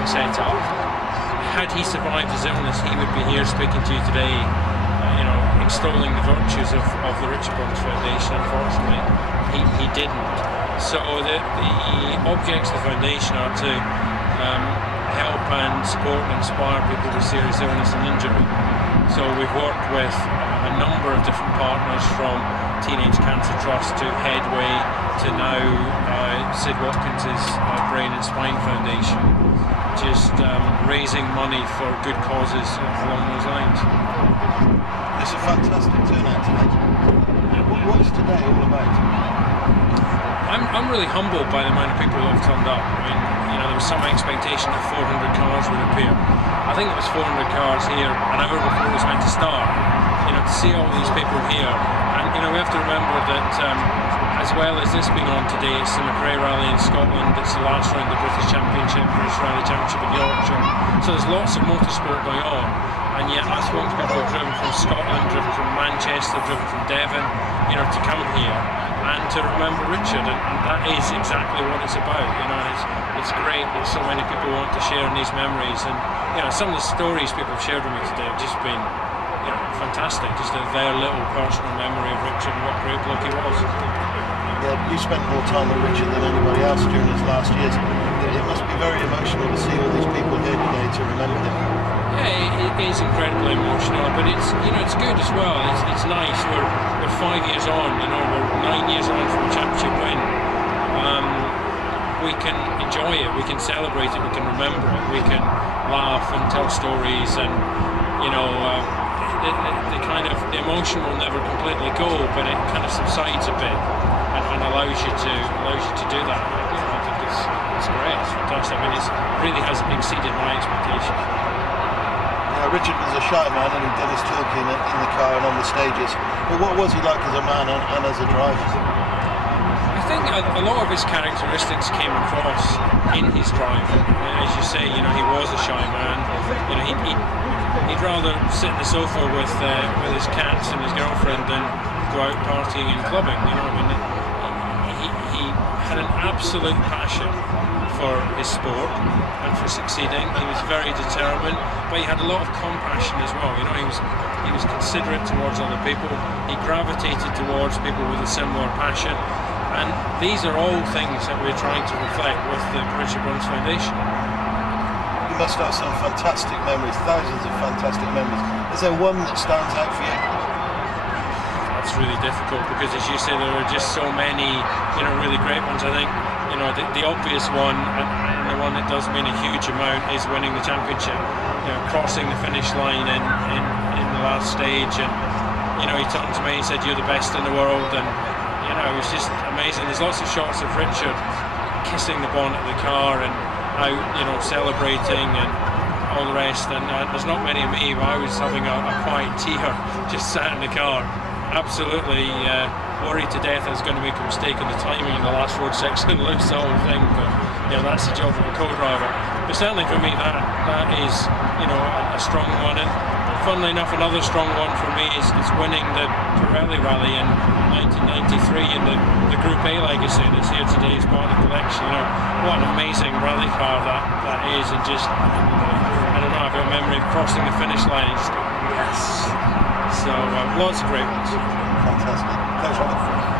amazing setup. Had he survived his illness, he would be here speaking to you today, you know, extolling the virtues of the Richard Burns Foundation. Unfortunately, he didn't. So the objects of the foundation are to help and support and inspire people with serious illness and injury. So we've worked with a number of different partners, from Teenage Cancer Trust to Headway to now Sid Watkins' Brain and Spine Foundation, just raising money for good causes along those lines. It's a fantastic turnout tonight. What's today all about? I'm really humbled by the amount of people who have turned up. I mean, you know, there was some expectation that 400 cars would appear. I think it was 400 cars here an hour before it was meant to start. You know, to see all these people here, and you know, we have to remember that as well as this being on today, it's the McRae Rally in Scotland. It's the last round of the British Championship, British Rally Championship in Yorkshire. So there's lots of motorsport going on, and yet I spoke to people who have driven from Scotland, driven from Manchester, driven from Devon, you know, to come here and to remember Richard, and that is exactly what it's about. You know, it's great that so many people want to share in these memories, and you know, some of the stories people have shared with me today have just been, you know, fantastic. Just their little personal memory of Richard and what a great bloke he was. Yeah, you spent more time with Richard than anybody else during his last years. It must be very emotional to see all these people here today to remember him. Yeah, it is incredibly emotional, but it's, you know, it's good as well. It's nice. We're 5 years on, you know, we're 9 years on from a championship win. We can enjoy it, we can celebrate it, we can remember it, we can laugh and tell stories, and you know, the emotion will never completely go, but it kind of subsides a bit and allows you to do that. You know, I think it's great, it's fantastic. I mean, it really has exceeded my expectations. Richard was a shy man and he did his talking in the car and on the stages. But what was he like as a man and as a driver? I think a lot of his characteristics came across in his driving. As you say, you know, he was a shy man. You know, he'd rather sit on the sofa with his cats and his girlfriend than go out partying and clubbing. You know, I mean, he had an absolute passion for his sport and for succeeding. He was very determined, but he had a lot of compassion as well. You know, he was considerate towards other people. He gravitated towards people with a similar passion, and these are all things that we're trying to reflect with the Richard Burns Foundation. You must have some fantastic memories, thousands of fantastic memories. Is there one that stands out for you? That's really difficult, because as you say, there are just so many, you know, really great ones. I think, you know, the obvious one, and the one that does mean a huge amount, is winning the championship. You know, crossing the finish line in the last stage, and you know, he turned to me and said, "You're the best in the world," and you know, it was just amazing. There's lots of shots of Richard kissing the bonnet of the car and out, you know, celebrating and all the rest. And there's not many of me, but I was having a quiet tear, just sat in the car, absolutely worried to death I was going to make a mistake in the timing in the last road section and lose the whole thing. But you know, that's the job of a co-driver. But certainly for me, that is, you know, a strong one. And funnily enough, another strong one for me is winning the Pirelli Rally in 1993 in the Group A legacy that's here today as part of the collection. You know, what an amazing rally car that is, and just, I don't know, I've got a memory of crossing the finish line and just going, yes. So lots of great ones. Fantastic. Thanks, Robert.